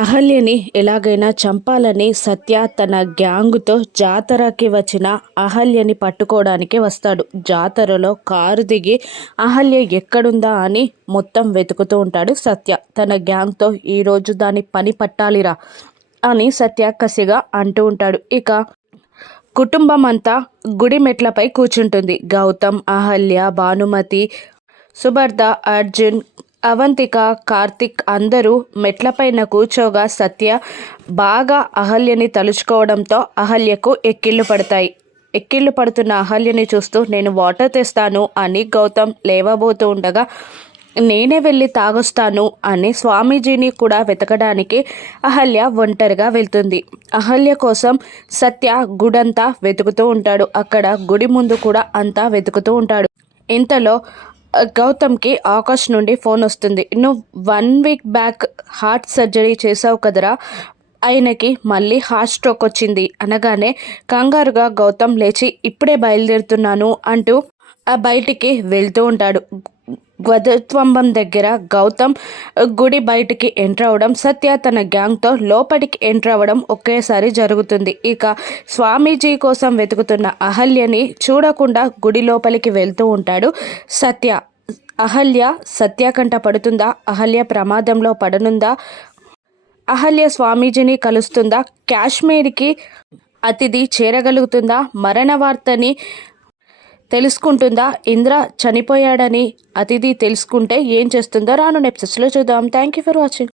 అహల్యని ఎలాగైనా చంపాలని సత్య తన గ్యాంగుతో జాతరకి వచ్చిన అహల్యని పట్టుకోవడానికి వస్తాడు. జాతరలో కారు దిగి అహల్య ఎక్కడుందా అని మొత్తం వెతుకుతూ ఉంటాడు సత్య. తన గ్యాంగ్తో ఈరోజు దాని పని పట్టాలిరా అని సత్య కసిగా అంటూ ఉంటాడు. ఇక కుటుంబం అంతా గుడి మెట్లపై కూర్చుంటుంది. గౌతమ్, అహల్య, భానుమతి, సుభర్ద, అర్జున్, అవంతిక, కార్తిక్ అందరూ మెట్లపైన కూర్చోగా సత్య బాగా అహల్యని తలుచుకోవడంతో అహల్యకు ఎక్కిళ్ళు పడతాయి. ఎక్కిళ్ళు పడుతున్న అహల్యని చూస్తూ నేను వాటర్ తెస్తాను అని గౌతమ్ లేవబోతూ ఉండగా నేనే వెళ్ళి తాగొస్తాను అని స్వామీజీని కూడా వెతకడానికి అహల్య ఒంటరిగా వెళ్తుంది. అహల్య కోసం సత్య గుడంతా వెతుకుతూ ఉంటాడు. అక్కడ గుడి ముందు కూడా అంతా వెతుకుతూ ఉంటాడు. ఇంతలో గౌతమ్కి ఆకాష్ నుండి ఫోన్ వస్తుంది. నువ్వు 1 వీక్ బ్యాక్ హార్ట్ సర్జరీ చేసావు కదరా, ఆయనకి మళ్ళీ హార్ట్ స్ట్రోక్ వచ్చింది అనగానే కంగారుగా గౌతమ్ లేచి ఇప్పుడే బయలుదేరుతున్నాను అంటూ బయటికి వెళ్తూ ఉంటాడు. ధ్వజస్తంభం దగ్గర గౌతమ్ గుడి బయటికి ఎంటర్ అవ్వడం, సత్య తన గ్యాంగ్తో లోపలికి ఎంటర్ అవ్వడం ఒకేసారి జరుగుతుంది. ఇక స్వామీజీ కోసం వెతుకుతున్న అహల్యని చూడకుండా గుడి లోపలికి వెళ్తూ ఉంటాడు సత్య. అహల్య సత్య కంట పడుతుందా? అహల్య ప్రమాదంలో పడనుందా? అహల్య స్వామీజీని కలుస్తుందా? కాశ్మీర్కి అతిథి చేరగలుగుతుందా? మరణ వార్తని తెలుసుకుంటుందా? ఇంద్ర చనిపోయాడని అతిథి తెలుసుకుంటే ఏం చేస్తుందో రాను ఎపిసోడ్స్లో చూద్దాం. Thank you for watching.